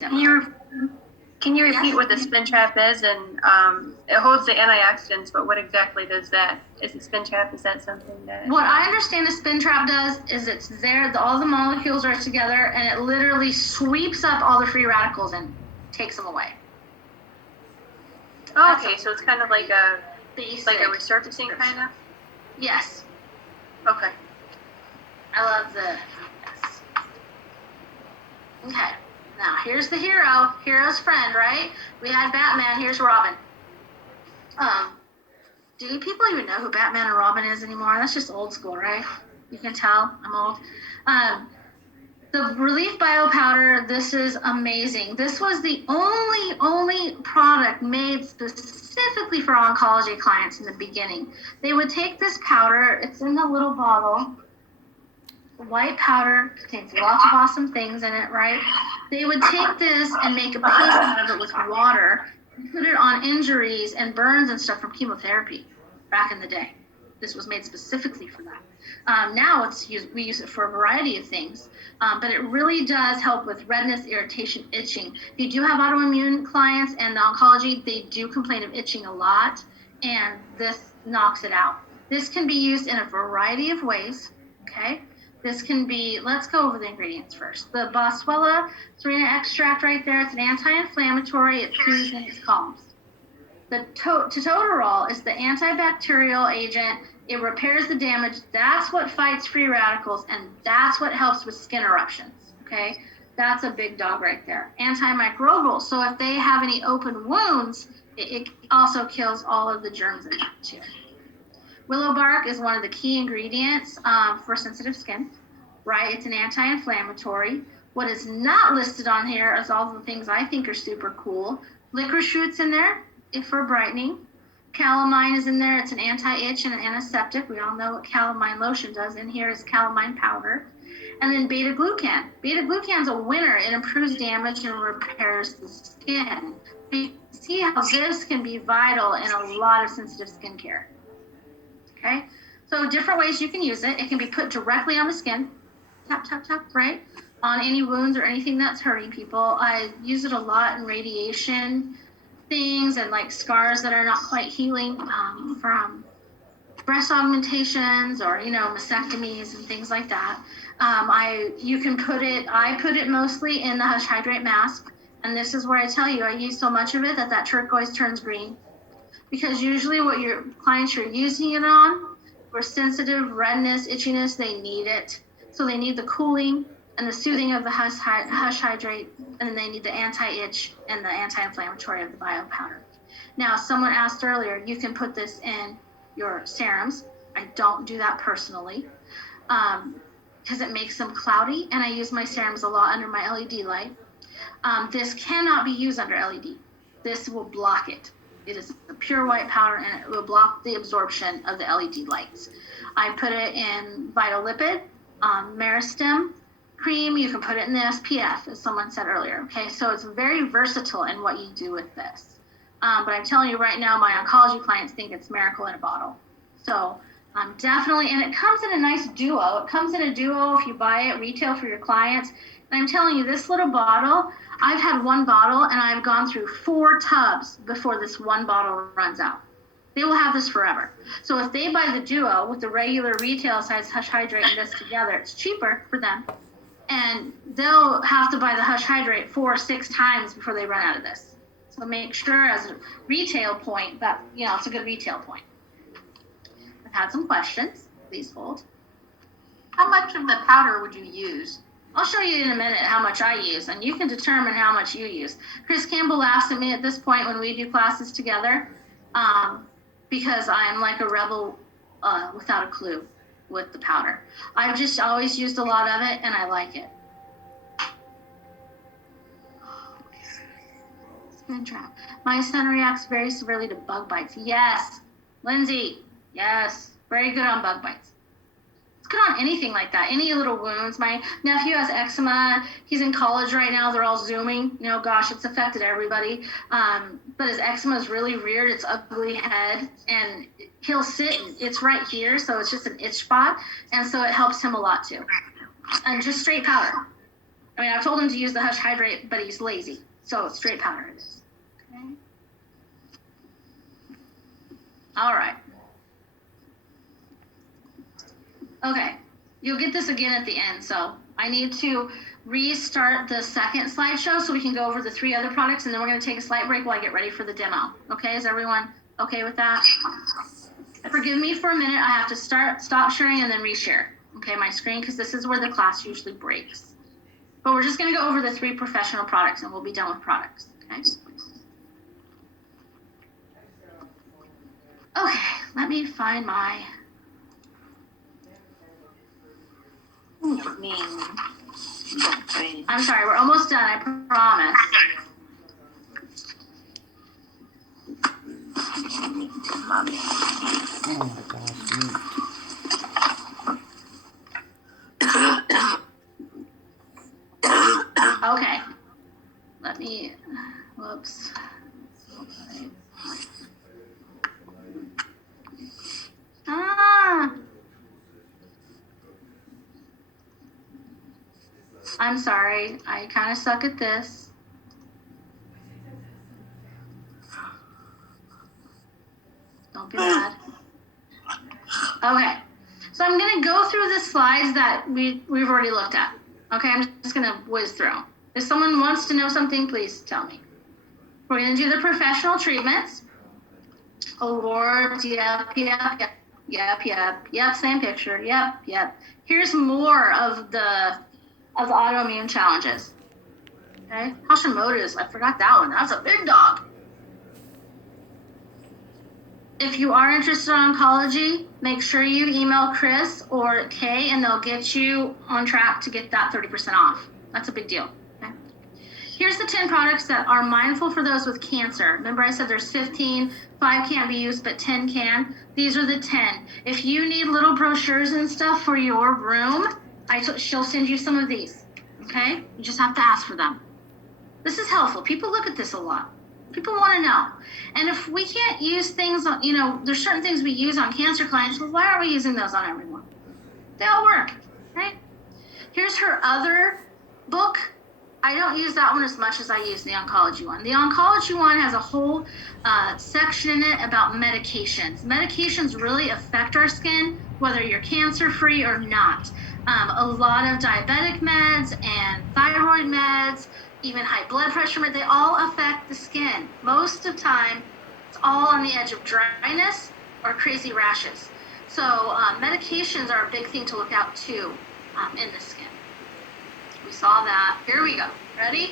them Can up. you can you repeat Yes. what the spin trap is? And it holds the antioxidants, but what exactly does that? Is the spin trap? Is that something that? What I understand a spin trap does is it's there, all the molecules are together, and it literally sweeps up all the free radicals and takes them away. Oh, okay, so it's kind of like a resurfacing kind of. Yes. Okay. I love the. Yes. Okay. Now here's the hero, hero's friend, right? We had Batman. Here's Robin. Do people even know who Batman and Robin is anymore? That's just old school, right? You can tell I'm old. The Relief Bio Powder, this is amazing. This was the only product made specifically for oncology clients in the beginning. They would take this powder, it's in the little bottle. White powder contains lots of awesome things in it, right? They would take this and make a paste out of it with water and put it on injuries and burns and stuff from chemotherapy back in the day. This was made specifically for that. Now we use it for a variety of things, but it really does help with redness, irritation, itching. If you do have autoimmune clients and the oncology, they do complain of itching a lot, and this knocks it out. This can be used in a variety of ways, okay? This can be, let's go over the ingredients first. The Boswellia serena extract right there, it's an anti-inflammatory, it soothes and it calms. The titoterol is the antibacterial agent. It repairs the damage. That's what fights free radicals, and that's what helps with skin eruptions, okay? That's a big dog right there. Antimicrobial, so if they have any open wounds, it also kills all of the germs in that too. Willow bark is one of the key ingredients for sensitive skin, right? It's an anti-inflammatory. What is not listed on here is all the things I think are super cool. Licorice root's in there for brightening. Calamine is in there. It's an anti-itch and an antiseptic. We all know what calamine lotion does. In here is calamine powder. And then beta-glucan. Beta-glucan's a winner. It improves damage and repairs the skin. You see how this can be vital in a lot of sensitive skincare. Okay, so different ways you can use it. It can be put directly on the skin, tap, tap, tap, right? On any wounds or anything that's hurting people. I use it a lot in radiation things and like scars that are not quite healing from breast augmentations or, mastectomies and things like that. I put it mostly in the Hush Hydrate mask. And this is where I tell you, I use so much of it that turquoise turns green. Because usually what your clients are using it on for sensitive redness, itchiness, they need it. So they need the cooling and the soothing of the Hush Hydrate, and then they need the anti-itch and the anti-inflammatory of the bio powder. Now, someone asked earlier, you can put this in your serums. I don't do that personally because it makes them cloudy, and I use my serums a lot under my LED light. This cannot be used under LED. This will block it. It is a pure white powder, and it will block the absorption of the LED lights. I put it in Vital Lipid, Meristem cream. You can put it in the SPF, as someone said earlier. Okay, so it's very versatile in what you do with this. But I'm telling you right now, my oncology clients think it's miracle in a bottle. So definitely, and it comes in a nice duo. It comes in a duo if you buy it retail for your clients. And I'm telling you, this little bottle, I've had one bottle and I've gone through 4 tubs before this one bottle runs out. They will have this forever. So if they buy the duo with the regular retail size Hush Hydrate and this together, it's cheaper for them. And they'll have to buy the Hush Hydrate 4 or 6 times before they run out of this. So make sure as a retail point that, it's a good retail point. I've had some questions. Please hold. How much of the powder would you use? I'll show you in a minute how much I use, and you can determine how much you use. Chris Campbell laughs at me at this point when we do classes together because I'm like a rebel without a clue with the powder. I've just always used a lot of it, and I like it. Spin trap. My son reacts very severely to bug bites. Yes. Lindsay, yes. Very good on bug bites. Good on anything like that, any little wounds. My nephew has eczema. He's in college right now. They're all Zooming. Gosh, it's affected everybody. But his eczema is really reared, its ugly head, and he'll sit, it's right here, so it's just an itch spot, and so it helps him a lot too. And just straight powder. I mean, I've told him to use the Hush Hydrate, but he's lazy. So straight powder it is. Okay. All right. Okay. You'll get this again at the end. So I need to restart the second slideshow so we can go over the 3 other products, and then we're going to take a slight break while I get ready for the demo. Okay, is everyone okay with that? Forgive me for a minute. I have to stop sharing and then reshare, okay, my screen, because this is where the class usually breaks. But we're just going to go over the 3 professional products, and we'll be done with products, okay? Okay, let me find my... I'm sorry, we're almost done, I promise. Oh my gosh. Okay. Let me, whoops. I'm sorry, I kind of suck at this. Don't be mad. Okay, so I'm gonna go through the slides that we've already looked at. Okay, I'm just gonna whiz through. If someone wants to know something, please tell me. We're gonna do the professional treatments. Awards, yep, same picture, yep. Here's more of the autoimmune challenges. Okay, Hashimoto's, I forgot that one. That's a big dog. If you are interested in oncology, make sure you email Chris or Kay, and they'll get you on track to get that 30% off. That's a big deal. Okay? Here's the 10 products that are mindful for those with cancer. Remember I said there's 15, 5 can't be used, but 10 can. These are the 10. If you need little brochures and stuff for your room, she'll send you some of these. Okay? You just have to ask for them. This is helpful. People look at this a lot. People want to know. And if we can't use things, there's certain things we use on cancer clients, well, why aren't we using those on everyone? They all work, right? Here's her other book. I don't use that one as much as I use the oncology one. The oncology one has a whole section in it about medications. Medications really affect our skin, whether you're cancer-free or not. A lot of diabetic meds and thyroid meds, even high blood pressure meds, they all affect the skin. Most of the time, it's all on the edge of dryness or crazy rashes. So medications are a big thing to look out too in the skin. We saw that. Here we go. Ready?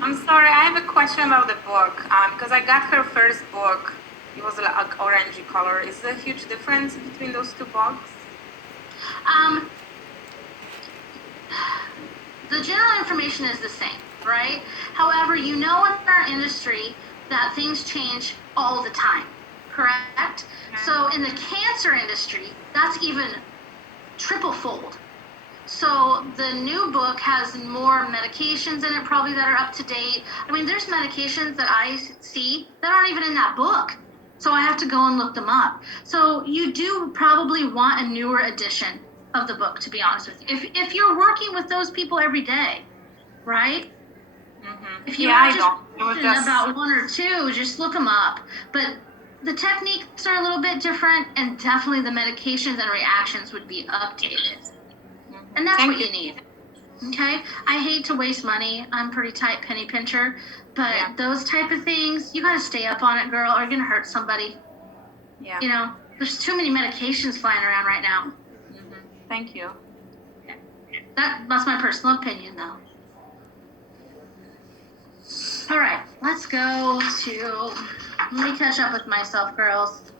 I'm sorry, I have a question about the book. Because I got her first book. It was like orangey color. Is there a huge difference between those 2 books? The general information is the same, right? However, in our industry that things change all the time, correct? Okay. So in the cancer industry, that's even triple-fold. So the new book has more medications in it, probably that are up to date. I mean, there's medications that I see that aren't even in that book. So I have to go and look them up. So you do probably want a newer edition of the book, to be honest with you. If you're working with those people every day, right? Mm-hmm. If you have just about 1 or 2, just look them up. But the techniques are a little bit different, and definitely the medications and reactions would be updated. And that's what you need. Okay? I hate to waste money. I'm a pretty tight penny pincher. But those type of things, you got to stay up on it, girl, or you're going to hurt somebody. Yeah. There's too many medications flying around right now. Mm-hmm. Thank you. Yeah. That's my personal opinion, though. All right. Let's go to... Let me catch up with myself, girls.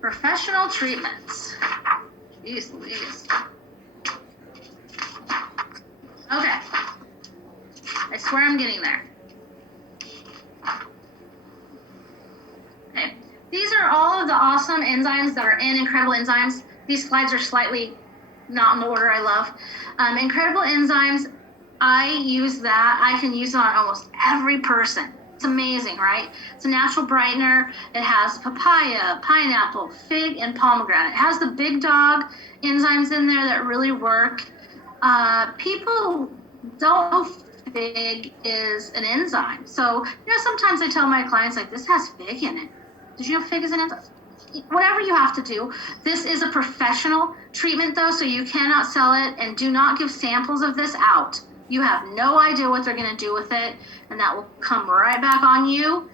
Professional treatments. Jeez Louise. Okay. I swear I'm getting there. Okay. These are all of the awesome enzymes that are in Incredible Enzymes. These slides are slightly not in the order I love. Incredible Enzymes, I use that. I can use it on almost every person. It's amazing, right? It's a natural brightener. It has papaya, pineapple, fig, and pomegranate. It has the big dog enzymes in there that really work. People So fig is an enzyme. So, sometimes I tell my clients, like, this has fig in it. Did you know fig is an enzyme? Whatever you have to do. This is a professional treatment, though, so you cannot sell it, and do not give samples of this out. You have no idea what they're going to do with it, and that will come right back on you,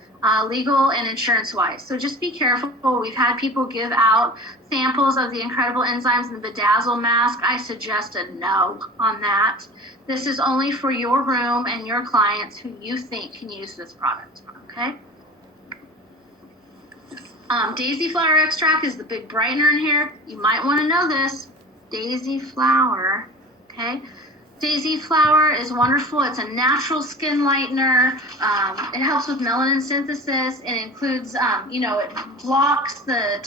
legal and insurance-wise. So just be careful. We've had people give out samples of the incredible enzymes in the bedazzle mask. I suggest a no on that. This is only for your room and your clients who you think can use this product, okay? Daisy flower extract is the big brightener in here. You might want to know this. Daisy flower, okay? Daisy flower is wonderful. It's a natural skin lightener. It helps with melanin synthesis. It includes, it blocks the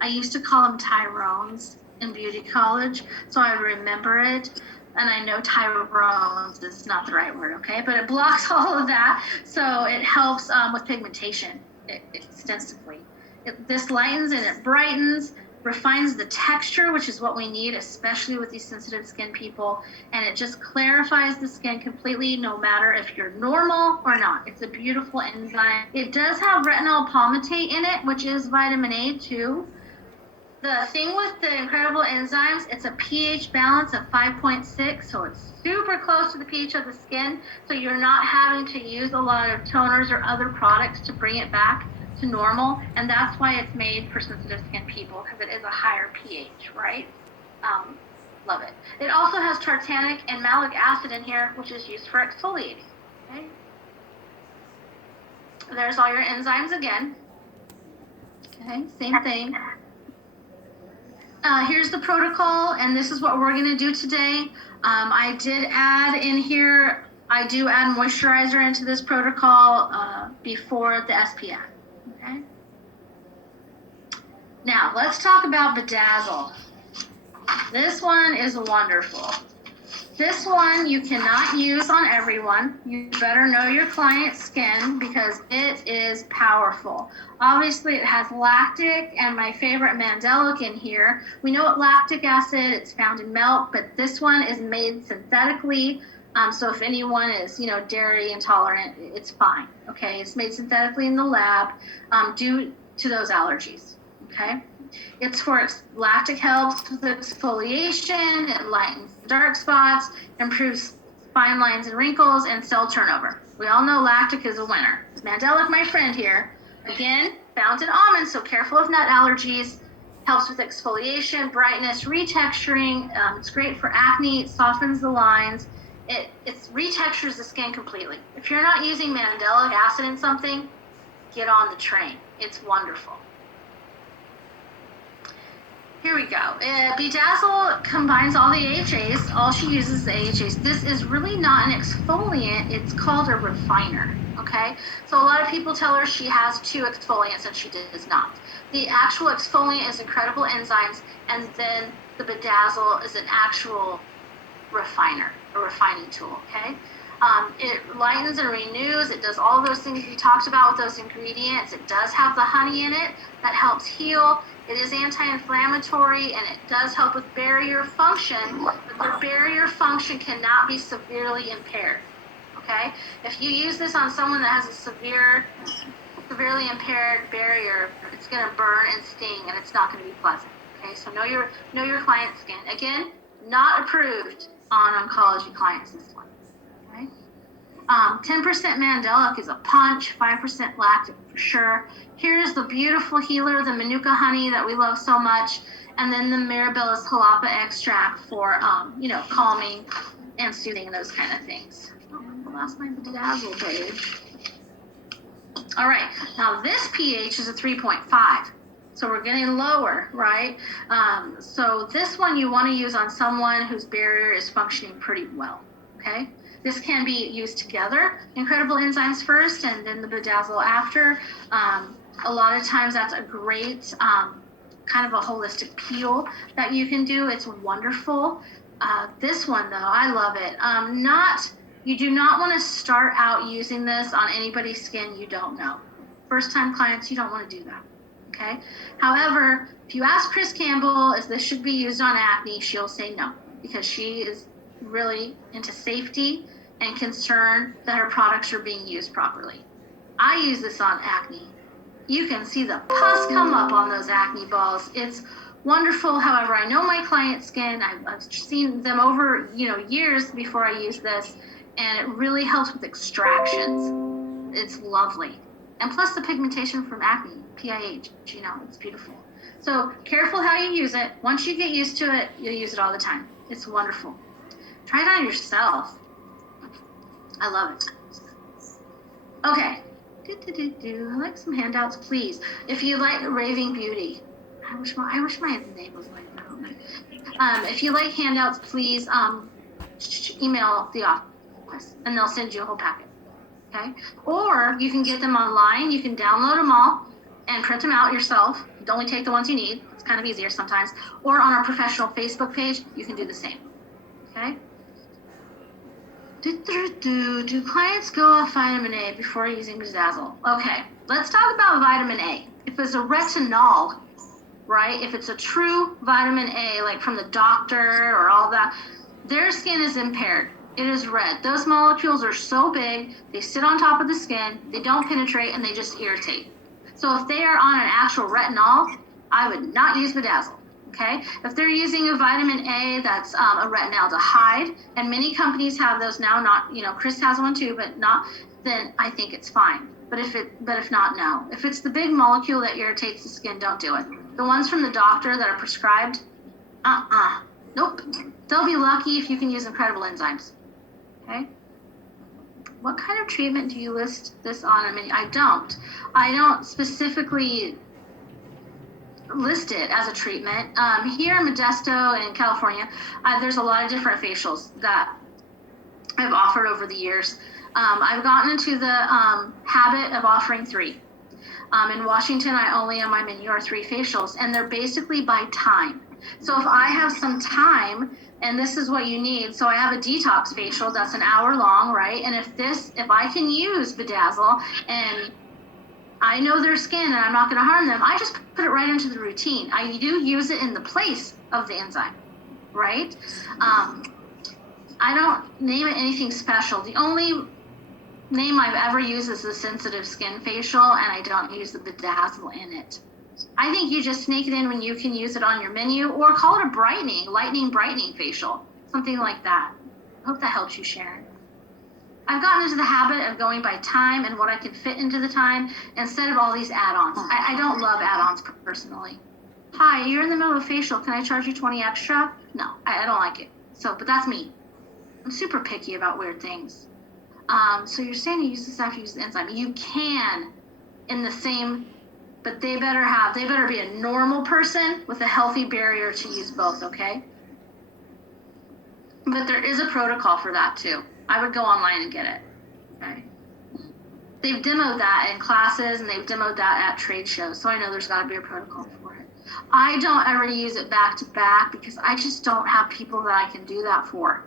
I used to call them Tyrones in beauty college, so I remember it. And I know Tyrones is not the right word, okay? But it blocks all of that, so it helps with pigmentation extensively. This lightens and it brightens, refines the texture, which is what we need, especially with these sensitive skin people, and it just clarifies the skin completely, no matter if you're normal or not. It's a beautiful enzyme. It does have retinol palmitate in it, which is vitamin A too. The thing with the incredible enzymes, it's a pH balance of 5.6, so it's super close to the pH of the skin, so you're not having to use a lot of toners or other products to bring it back to normal, and that's why it's made for sensitive skin people, because it is a higher pH, right? Love it. It also has tartanic and malic acid in here, which is used for exfoliating, okay? There's all your enzymes again. Okay, same thing. Here's the protocol, and this is what we're going to do today. I did add in here, I do add moisturizer into this protocol before the SPF. Okay. Now, let's talk about bedazzle. This one is wonderful. This one you cannot use on everyone. You better know your client's skin because it is powerful. Obviously, it has lactic and my favorite mandelic in here. We know what lactic acid, it's found in milk, but this one is made synthetically. So if anyone is, dairy intolerant, it's fine. Okay, it's made synthetically in the lab due to those allergies. Okay. It's for lactic helps with exfoliation, it lightens dark spots, improves fine lines and wrinkles, and cell turnover. We all know lactic is a winner. Mandelic, my friend here, again, found in almonds, so careful of nut allergies. Helps with exfoliation, brightness, retexturing. It's great for acne, it softens the lines. It retextures the skin completely. If you're not using mandelic acid in something, get on the train. It's wonderful. Here we go. Bedazzle combines all the AHAs. All she uses is the AHAs. This is really not an exfoliant. It's called a refiner, okay? So a lot of people tell her she has 2 exfoliants, and she does not. The actual exfoliant is incredible enzymes, and then the bedazzle is an actual refiner, a refining tool, okay? It lightens and renews. It does all those things we talked about with those ingredients. It does have the honey in it that helps heal. It is anti-inflammatory, and it does help with barrier function, but the barrier function cannot be severely impaired, okay? If you use this on someone that has a severely impaired barrier, it's going to burn and sting, and it's not going to be pleasant, okay? So know your client's skin. Again, not approved on oncology clients, this one, okay? 10% mandelic is a punch, 5% lactic for sure. Here's the beautiful healer, the Manuka honey that we love so much, and then the Mirabilis jalapa extract for, calming and soothing and those kind of things. Oh, I lost my bedazzle page. All right, now this pH is a 3.5, so we're getting lower, right? So this one you want to use on someone whose barrier is functioning pretty well, okay? This can be used together, incredible enzymes first and then the bedazzle after. A lot of times that's a great kind of a holistic peel that you can do. It's wonderful. This one though, I love it. You do not want to start out using this on anybody's skin you don't know. First time clients, you don't want to do that, okay? However, if you ask Chris Campbell if this should be used on acne, she'll say no, because she is really into safety and concerned that her products are being used properly. I use this on acne. You can see the pus come up on those acne balls. It's wonderful. However, I know my client's skin. I've seen them over, years before I use this, and it really helps with extractions. It's lovely. And plus the pigmentation from acne, PIH, it's beautiful. So careful how you use it. Once you get used to it, you'll use it all the time. It's wonderful. Try it on yourself. I love it. Okay. I like some handouts, please. If you like Raving Beauty, I wish my name was like that. If you like handouts, please email the office, and they'll send you a whole packet. Okay? Or you can get them online. You can download them all and print them out yourself. Only take the ones you need. It's kind of easier sometimes. Or on our professional Facebook page, you can do the same. Okay? Do clients go off vitamin A before using Bedazzle? Okay, let's talk about vitamin A. If it's a retinol, right? If it's a true vitamin A, like from the doctor or all that, their skin is impaired. It is red. Those molecules are so big, they sit on top of the skin, they don't penetrate, and they just irritate. So if they are on an actual retinol, I would not use Bedazzle. Okay, if they're using a vitamin A that's a retinaldehyde, and many companies have those now, not, Chris has one too, but not, then I think it's fine. But if not, no. If it's the big molecule that irritates the skin, don't do it. The ones from the doctor that are prescribed, nope. They'll be lucky if you can use incredible enzymes. Okay. What kind of treatment do you list this on a menu? I don't specifically list it as a treatment. Here in Modesto in California, there's a lot of different facials that I've offered over the years. I've gotten into the habit of offering 3. In Washington, I only on my menu are 3 facials, and they're basically by time. So if I have some time, and this is what you need, so I have a detox facial that's an hour long, right? And if I can use Bedazzle and I know their skin and I'm not going to harm them, I just put it right into the routine. I do use it in the place of the enzyme, right? I don't name it anything special. The only name I've ever used is the sensitive skin facial, and I don't use the Bedazzle in it. I think you just sneak it in when you can use it on your menu, or call it a lightning brightening facial, something like that. I hope that helps you, Sharon. I've gotten into the habit of going by time and what I can fit into the time instead of all these add-ons. I don't love add-ons personally. Hi, you're in the middle of a facial. Can I charge you 20 extra? No, I don't like it. But that's me. I'm super picky about weird things. So you're saying to use this after you use the enzyme. You can in the same, but they better be a normal person with a healthy barrier to use both, okay? But there is a protocol for that too. I would go online and get it. Okay. They've demoed that in classes and they've demoed that at trade shows, so I know there's got to be a protocol for it. I don't ever use it back to back because I just don't have people that I can do that for.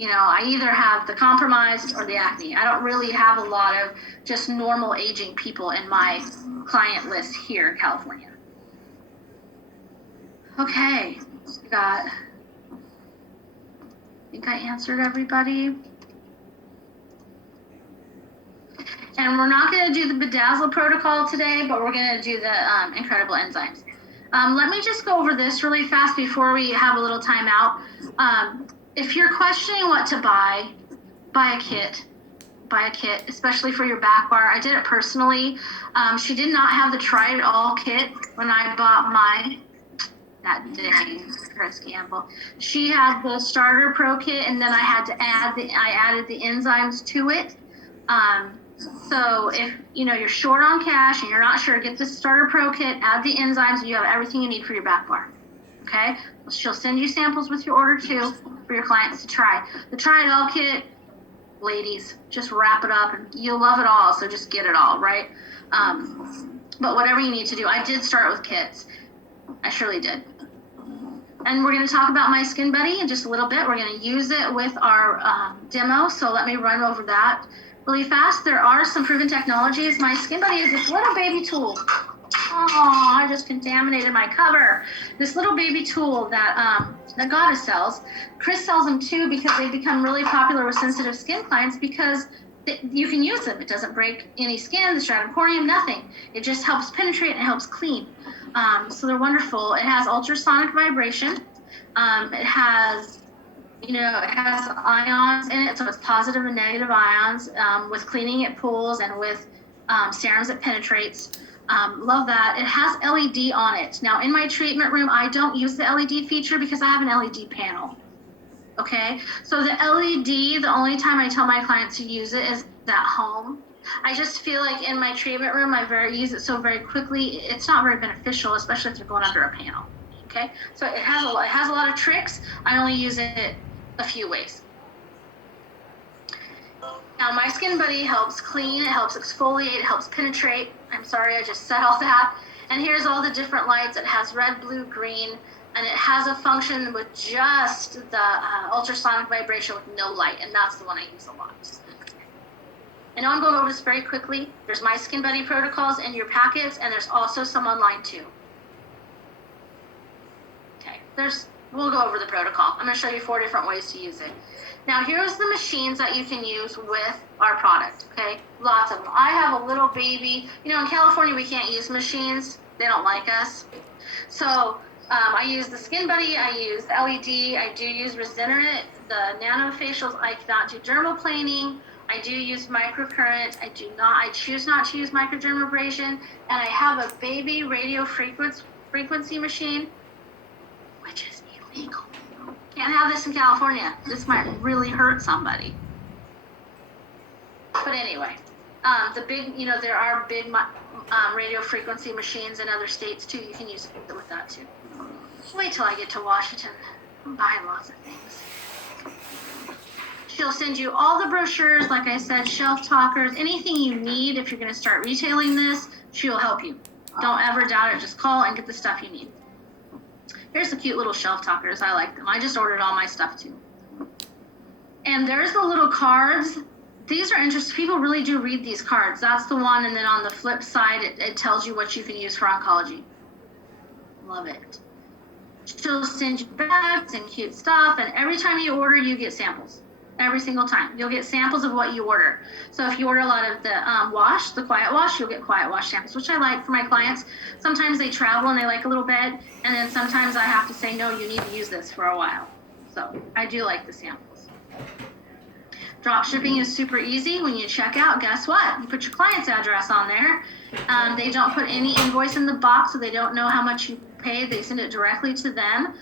I either have the compromised or the acne. I don't really have a lot of just normal aging people in my client list here in California. Okay, I think I answered everybody. And we're not going to do the Bedazzle protocol today, but we're going to do the incredible enzymes. Let me just go over this really fast before we have a little time out. If you're questioning what to buy a kit. Buy a kit, especially for your back bar. I did it personally. She did not have the Try It All kit when I bought mine. That dang Chris Gamble. She had the Starter Pro kit, and then I had to I added the enzymes to it. So if you're short on cash and you're not sure, get the Starter Pro kit, add the enzymes, and you have everything you need for your back bar. Okay? She'll send you samples with your order too for your clients to try. The Try It All kit, ladies, just wrap it up and you'll love it all, so just get it all, right? But whatever you need to do. I did start with kits. I surely did. And we're going to talk about My Skin Buddy in just a little bit. We're going to use it with our demo, so let me run over that really fast. There are some proven technologies. My Skin Buddy is this little baby tool. Oh, I just contaminated my cover. This little baby tool that Goddess sells. Chris sells them too because they've become really popular with sensitive skin clients because you can use them. It doesn't break any skin, the stratum corneum, nothing. It just helps penetrate and helps clean. So they're wonderful. It has ultrasonic vibration. It has ions in it, so it's positive and negative ions. With cleaning, it pulls, and with serums, it penetrates. Love that. It has LED on it. Now, in my treatment room, I don't use the LED feature because I have an LED panel. Okay, so the LED, the only time I tell my clients to use it is at home. I just feel like in my treatment room, use it so very quickly. It's not very beneficial, especially if they're going under a panel. Okay, so it has a lot of tricks. I only use it a few ways. Now, my Skin Buddy helps clean, it helps exfoliate, it helps penetrate. I'm sorry, I just said all that. And here's all the different lights. It has red, blue, green, and it has a function with just the ultrasonic vibration with no light, and that's the one I use a lot. I know I'm going over this very quickly. There's my Skin Buddy protocols in your packets, and there's also some online too. Okay, we'll go over the protocol. I'm going to show you 4 different ways to use it. Now, here's the machines that you can use with our product, okay? Lots of them. I have a little baby. You know, in California, we can't use machines. They don't like us. So I use the Skin Buddy. I use LED. I do use Regenerate. The nanofacials, I cannot do dermaplaning. I do use microcurrent. I choose not to use microdermabrasion. And I have a baby radio frequency machine, which is illegal. Can't have this in California. This might really hurt somebody. But anyway, there are big radio frequency machines in other states too. You can use it with that too. Wait till I get to Washington. I'm buying lots of things. She'll send you all the brochures, like I said, shelf talkers, anything you need. If you're going to start retailing this, she'll help you. Don't ever doubt it. Just call and get the stuff you need. Here's the cute little shelf talkers. I like them. I just ordered all my stuff too. And there's the little cards. These are interesting. People really do read these cards. That's the one. And then on the flip side, it tells you what you can use for oncology. Love it. She'll send you bags and cute stuff. And every time you order, you get samples. Every single time. You'll get samples of what you order. So if you order a lot of the quiet wash, you'll get quiet wash samples, which I like for my clients. Sometimes they travel and they like a little bit. And then sometimes I have to say, no, you need to use this for a while. So I do like the samples. Drop shipping is super easy. When you check out, guess what? You put your client's address on there. They don't put any invoice in the box, so they don't know how much you paid. They send it directly to them.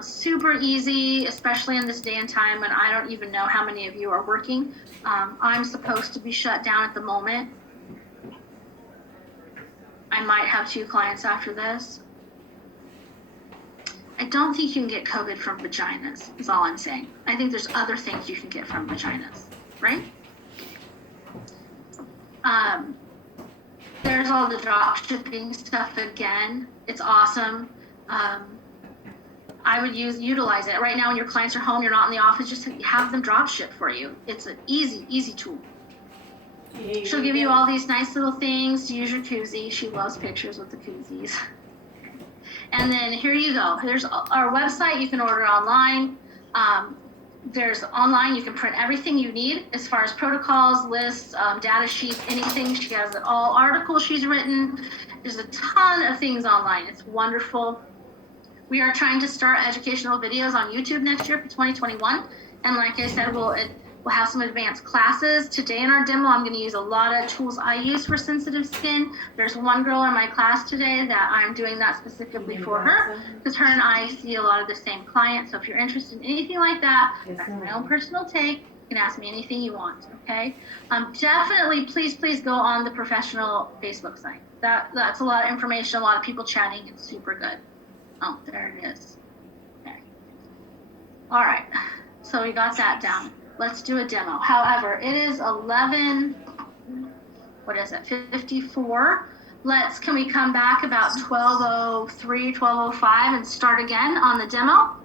Super easy, especially in this day and time when I don't even know how many of you are working. I'm supposed to be shut down at the moment. I might have 2 clients after this. I don't think you can get COVID from vaginas, is all I'm saying. I think there's other things you can get from vaginas, right? There's all the drop shipping stuff again. It's awesome. I would utilize it. Right now when your clients are home, you're not in the office, just have them drop ship for you. It's an easy tool. She'll give you all these nice little things to use your koozie. She loves pictures with the koozies. And then here you go. Here's our website. You can order online. There's online. You can print everything you need as far as protocols, lists, data sheets, anything. She has it all. Articles she's written. There's a ton of things online. It's wonderful. We are trying to start educational videos on YouTube next year for 2021. And like I said, we'll have some advanced classes. Today in our demo, I'm going to use a lot of tools I use for sensitive skin. There's one girl in my class today that I'm doing that specifically for her because her and I see a lot of the same clients. So if you're interested in anything like that, that's my own personal take. You can ask me anything you want, okay? Definitely, please go on the professional Facebook site. That's a lot of information, a lot of people chatting. It's super good. Oh, there it is. Okay. All right. So we got that down. Let's do a demo. However, it is 54. Can we come back about 12:03, 12:05 and start again on the demo?